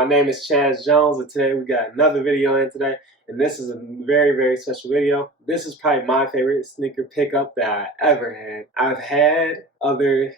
My name is Chaz Jones, and today we got another video in today, and this is a very, very special video. This is probably my favorite sneaker pickup that I ever had. I've had other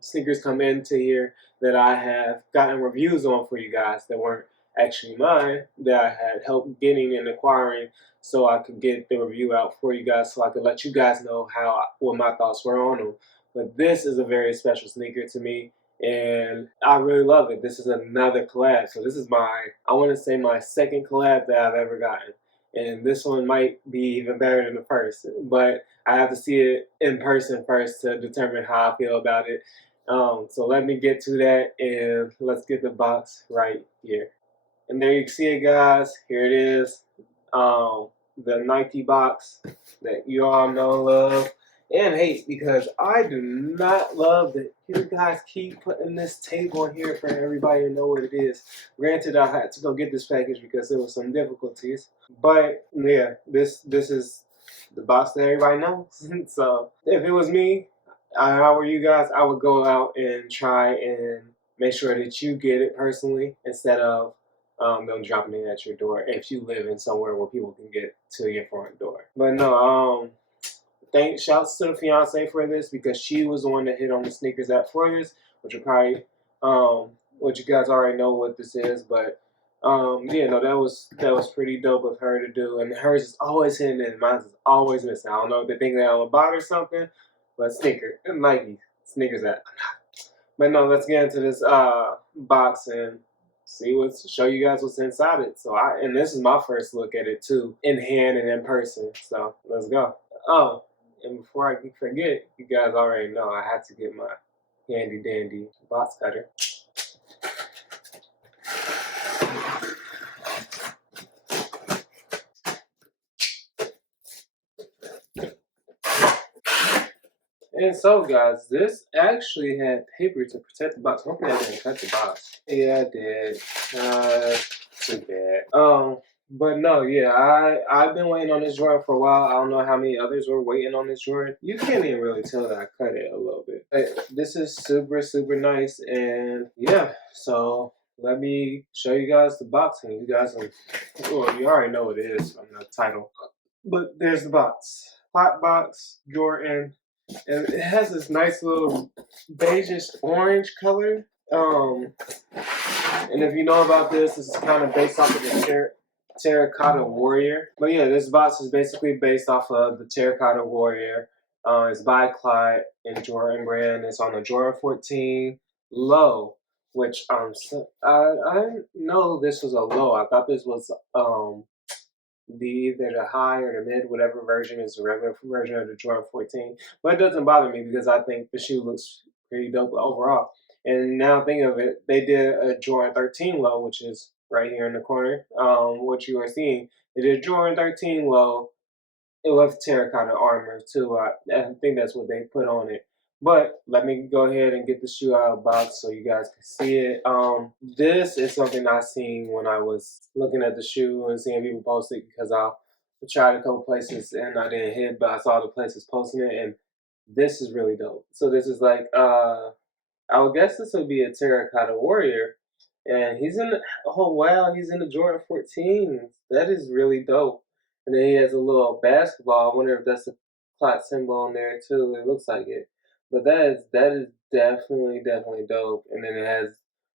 sneakers come into here that I have gotten reviews on for you guys that weren't actually mine, that I had help getting and acquiring so I could get the review out for you guys so I could let you guys know what my thoughts were on them. But this is a very special sneaker to me, and I really love it. This is another collab. So this is I want to say my second collab that I've ever gotten. And this one might be even better than the first, but I have to see it in person first to determine how I feel about it. So let me get to that, and let's get the box right here. And there you can see it, guys. Here it is. The Nike box that you all know, love, and hate, because I do not love that you guys keep putting this tape on here for everybody to know what it is. Granted, I had to go get this package because there was some difficulties, but yeah, this is the box that everybody knows. So if it was me, how were you guys? I would go out and try and make sure that you get it personally instead of them dropping it at your door if you live in somewhere where people can get to your front door. But no, shouts to the fiance for this, because she was the one that hit on the sneakers app for this, which are probably which you guys already know what this is. But yeah, no, that was pretty dope of her to do, and hers is always hidden and mine is always missing. I don't know if they think that I'm a bot or something, but Nike sneakers app. But no, let's get into this box and show you guys what's inside it. And this is my first look at it too, in hand and in person. So let's go. Oh, and before I forget, you guys already know I had to get my handy dandy box cutter. And so, guys, this actually had paper to protect the box. Hopefully I didn't cut the box. Yeah, I did. Too bad. But no, yeah, I've been waiting on this Jordan for a while. I don't know how many others were waiting on this Jordan. You can't even really tell that I cut it a little bit. But this is super, super nice, and yeah, so let me show you guys the box, and you guys well, you already know what it is from the title. But there's the box. Hot box, Jordan. And it has this nice little beigeish orange color. And if you know about this is kind of based off of the Terracotta Warrior. But yeah, this box is basically based off of the Terracotta Warrior. It's by Clot and Jordan brand. It's on the Jordan 14 low, which I didn't know this was a low. I thought this was either the high or the mid, whatever version is the regular version of the Jordan 14. But it doesn't bother me because I think the shoe looks pretty dope overall. And now think of it, they did a Jordan 13 low, which is right here in the corner, what you are seeing. They did a Jordan 13 low with terracotta armor too. I think that's what they put on it. But let me go ahead and get the shoe out of the box so you guys can see it. This is something I seen when I was looking at the shoe and seeing people post it, because I tried a couple places and I didn't hit, but I saw the places posting it, and this is really dope. So this is like I would guess this would be a Terracotta Warrior, and he's in the, oh wow, he's in the Jordan 14. That is really dope. And then he has a little basketball. I wonder if that's a clock symbol on there too. It looks like it. But that is definitely dope. And then it has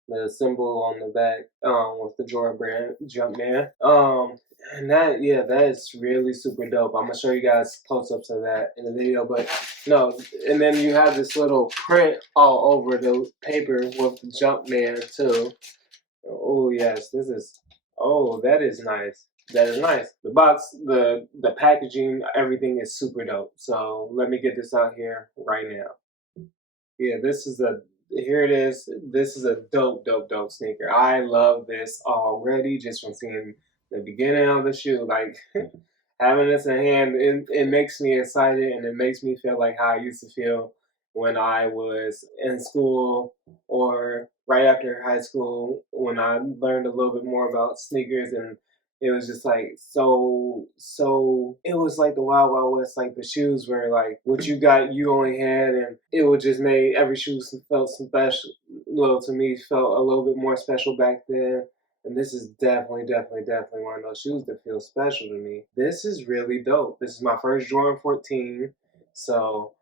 the symbol on the back with the Jordan brand Jumpman. And that is really super dope. I'm gonna show you guys close-ups of that in the video, but no, and then you have this little print all over the paper with the Jumpman too. Oh yes, that is nice. That is nice. The box, the packaging, everything is super dope. So let me get this out here right now. Yeah, here it is. This is a dope sneaker. I love this already just from seeing the beginning of the shoe. Like having this in hand, it makes me excited, and it makes me feel like how I used to feel when I was in school or right after high school, when I learned a little bit more about sneakers and It was just like so. It was like the Wild Wild West. Like the shoes were like what you got, you only had, and it would just made every shoe felt some special. Well, to me, felt a little bit more special back then. And this is definitely one of those shoes that feels special to me. This is really dope. This is my first Jordan 14, so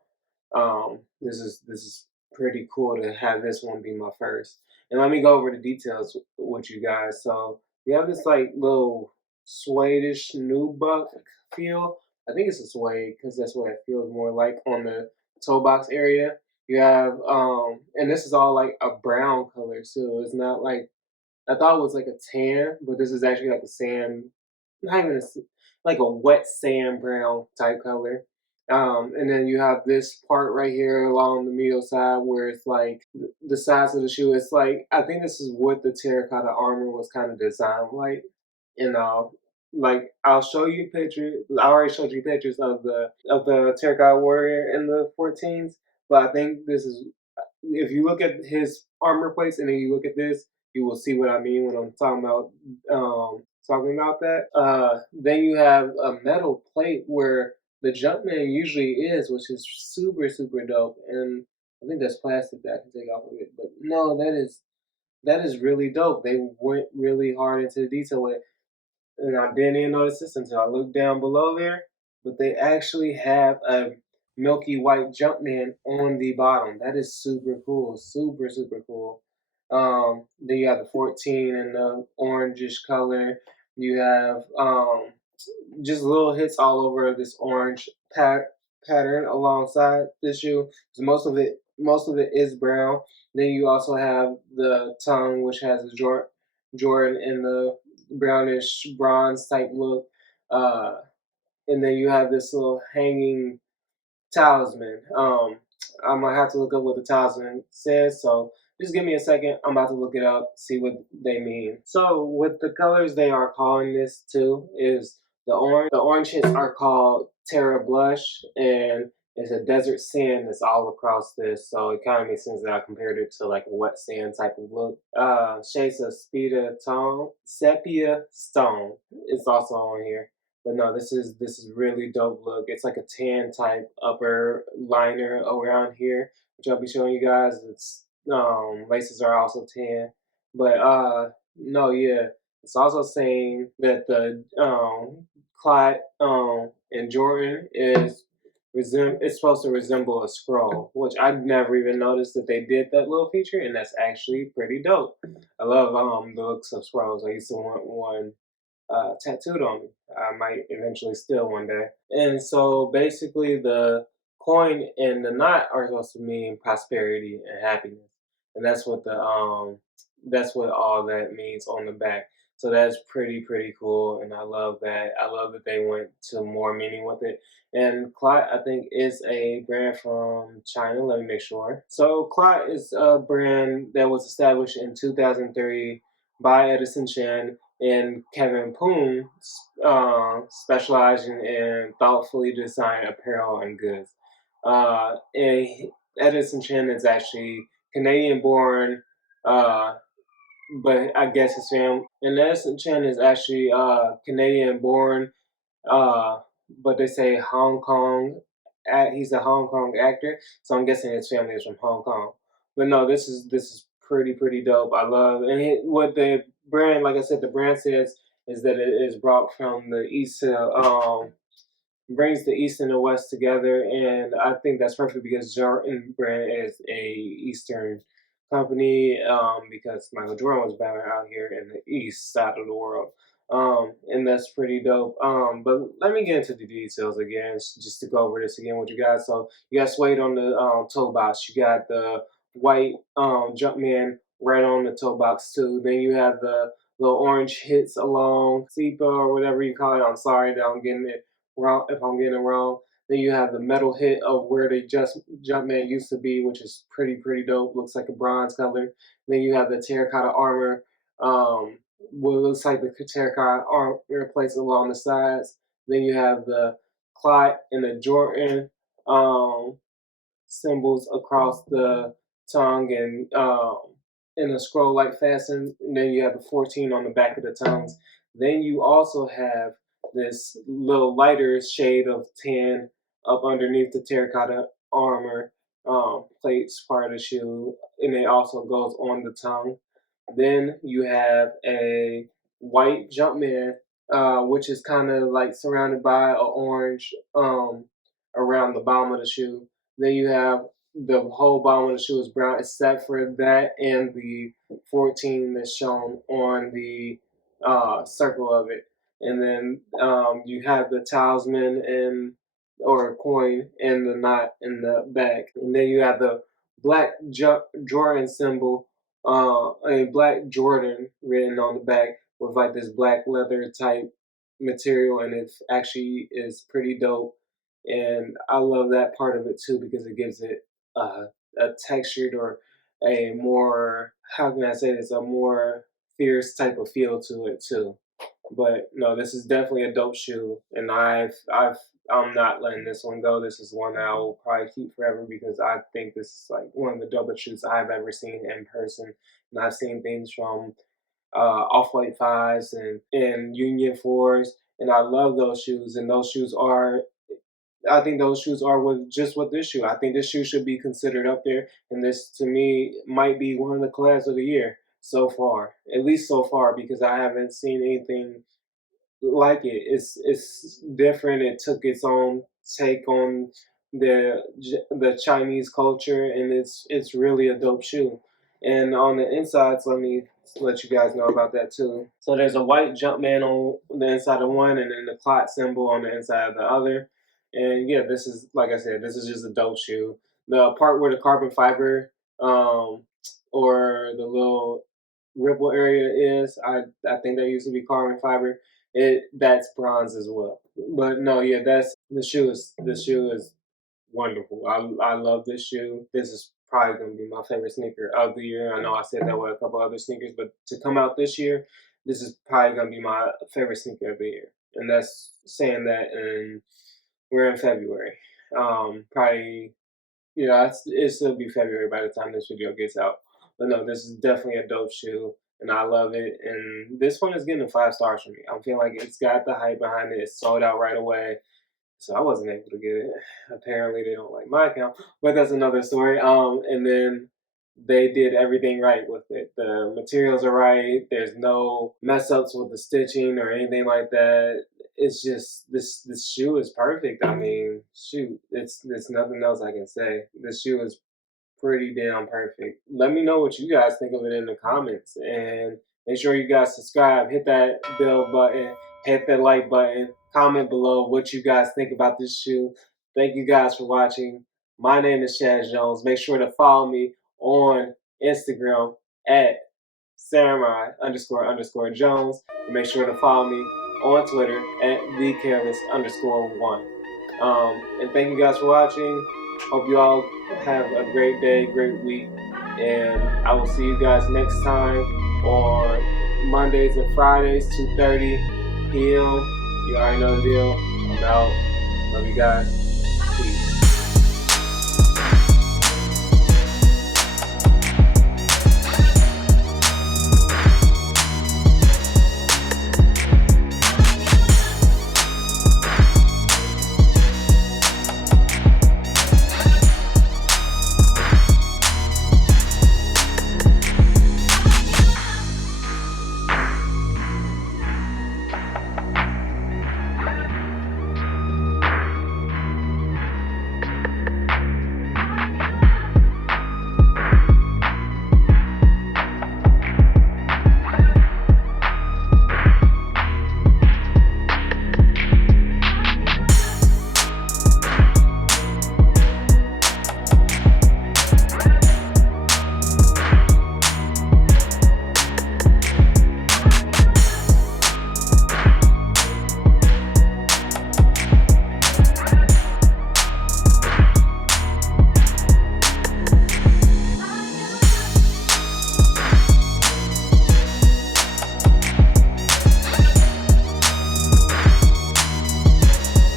this is pretty cool to have this one be my first. And let me go over the details with you guys. So we have this like little suede-ish nubuck feel. I think it's a suede because that's what it feels more like on the toe box area. You have and this is all like a brown color, so it's not like I thought it was like a tan, but this is actually like a sand, not even like a wet sand brown type color. And then you have this part right here along the medial side where it's like the size of the shoe. It's like I think this is what the terracotta armor was kind of designed like. You know, like I'll show you pictures. I already showed you pictures of the terracotta warrior in the 14s, but I think this is if you look at his armor plates and then you look at this, you will see what I mean when I'm talking about that. Then you have a metal plate where the Jumpman usually is, which is super dope. And I think that's plastic that I can take off of it. But no, that is really dope. They went really hard into the detail with it. And I didn't even notice this until I looked down below there. But they actually have a milky white Jumpman on the bottom. That is super cool. Super cool. Then you have the 14 in the orangish color. You have just little hits all over this orange pattern alongside this shoe. So most of it is brown. Then you also have the tongue, which has a Jordan in the brownish bronze type look. Uh, and then you have this little hanging talisman. I'm gonna have to look up what the talisman says, so just give me a second. I'm about to look it up, see what they mean. So, with the colors they are calling this too is the orange. The orange hints are called Terra Blush, and it's a desert sand that's all across this, so it kind of makes sense that I compared it to like a wet sand type of look. Shades of Sepia Stone is also on here. But no, this is really dope look. It's like a tan type upper liner around here, which I'll be showing you guys. It's laces are also tan. But no, yeah. It's also saying that the Clot in Jordan it's supposed to resemble a scroll, which I've never even noticed that they did that little feature, and that's actually pretty dope. I love the looks of scrolls. I used to want one tattooed on me. I might eventually steal one day. And so basically, the coin and the knot are supposed to mean prosperity and happiness, and that's what all that means on the back. So that's pretty cool, and I love that. I love that they went to more meaning with it. And Clot, I think, is a brand from China. Let me make sure. So Clot is a brand that was established in 2003 by Edison Chen and Kevin Poon, specializing in thoughtfully designed apparel and goods. And Edison Chen is actually Canadian-born, uh, but I guess his family. And Edison Chen is actually Canadian-born, uh, but they say Hong Kong. He's a Hong Kong actor, so I'm guessing his family is from Hong Kong. But no, this is pretty dope. I love and what the brand, like I said, the brand says is that it is brought from the east to brings the East and the West together, and I think that's perfect because Jordan Brand is a Eastern company because Michael Jordan was born out here in the East side of the world, and that's pretty dope. But let me get into the details again, just to go over this again with you guys. So you got suede on the toe box, you got the white Jumpman right on the toe box too. Then you have the little orange hits along SEPA or whatever you call it. I'm sorry that I'm getting it wrong if I'm getting it wrong. Then you have the metal hit of where the just Jumpman used to be, which is pretty dope. Looks like a bronze color. Then you have the terracotta armor, what looks like the terracotta armor placed along the sides. Then you have the Clot and the Jordan symbols across the tongue and in a scroll like fashion. And then you have the 14 on the back of the tongues. Then you also have this little lighter shade of tan up underneath the terracotta armor plates part of the shoe, and it also goes on the tongue. Then you have a white Jumpman, which is kind of like surrounded by an orange around the bottom of the shoe. Then you have the whole bottom of the shoe is brown except for that and the 14 that's shown on the circle of it. And then you have the talisman and or coin and the knot in the back. And then you have the black Jordan symbol, a black Jordan written on the back with like this black leather type material, and it actually is pretty dope. And I love that part of it too because it gives it a textured or a more, how can I say this, a more fierce type of feel to it too. But no, this is definitely a dope shoe, and I'm not letting this one go. This is one that I will probably keep forever because I think this is like one of the dopest shoes I've ever seen in person. And I've seen things from Off-White 5s and Union 4s, and I love those shoes. And those shoes are, I think those shoes are what this shoe. I think this shoe should be considered up there, and this to me might be one of the collabs of the year so far, at least so far, because I haven't seen anything like it. It's different. It took its own take on the Chinese culture, and it's really a dope shoe. And on the insides, let me let you guys know about that too. So there's a white Jumpman on the inside of one, and then the clot symbol on the inside of the other. And yeah, this is, like I said, this is just a dope shoe. The part where the carbon fiber or the little ripple area is, I think that used to be carbon fiber. That's bronze as well. But no, yeah, that's the shoe is wonderful. I love this shoe. This is probably gonna be my favorite sneaker of the year. I know I said that with a couple other sneakers, but to come out this year, this is probably gonna be my favorite sneaker of the year. And that's saying that, and we're in February. Probably, yeah, it'll still be February by the time this video gets out. But no, this is definitely a dope shoe, and I love it. And this one is getting 5 stars from me. I'm feeling like it's got the hype behind it. It's sold out right away, so I wasn't able to get it. Apparently, they don't like my account, but that's another story. And then they did everything right with it. The materials are right. There's no mess ups with the stitching or anything like that. It's just this shoe is perfect. I mean, shoot, it's nothing else I can say. This shoe is pretty damn perfect. Let me know what you guys think of it in the comments, and make sure you guys subscribe, hit that bell button, hit that like button, comment below what you guys think about this shoe. Thank you guys for watching. My name is Chaz Jones. Make sure to follow me on Instagram at samurai__Jones. And make sure to follow me on Twitter at thecareless_1. And thank you guys for watching. Hope you all have a great day, great week. And I will see you guys next time on Mondays and Fridays, 2:30 p.m. You already know the deal. I'm out. Love you guys. Peace.